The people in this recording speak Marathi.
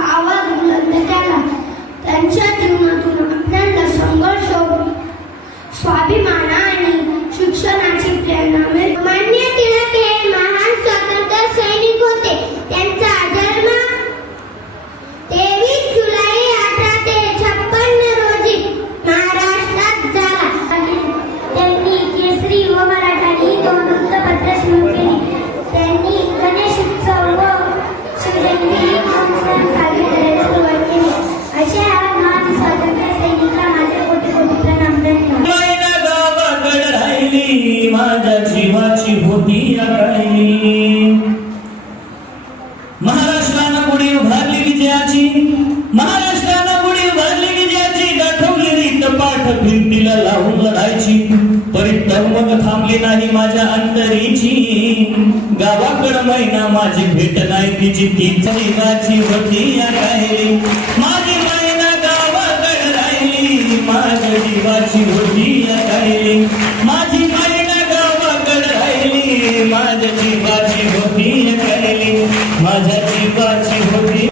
आवाज बुलंद केला. त्यांच्या जीवनातून आपल्याला संघर्ष, स्वाभिमान आणि शिक्षणाची प्रेरणा मिळते. लोकमान्य टिळक हे महान स्वातंत्र्य सैनिक होते. त्यांचा जन्म 23 जुलै 1856 रोजी महाराष्ट्रात झाला. त्यांनी केसरी व मराठा ही 2 वृत्तपत्रे सुरू केली. त्यांनी गणेशोत्सव व शिवजयंती ही 2 सण साजरे करायला सुरुवात केली. अशा महान स्वातंत्र्य सैनिकांना माझे कोटी कोटी प्रणाम. धन्यवाद. गावाकडे राहिली माझ्या जीवाची होती अकाली. महाराष्ट्रानं गुढी उभारली विजयाची, महाराष्ट्रानं गुढी उभारली विजयाची. गाठवली रीत पाठ भिंतीला लावून लढायची. परितव मग थांबली नाही माझ्या अंतरीची. गावाकडं मैना माझी भेट नाही तिची, तीच जीवाची होती अकाली. माझी मैना गावाकडे राहिली माझ्या जीवाची होती अकाली. माझी मैना गावाकडे राहिली माझ्या जीवाची होती अकाली. माझ्या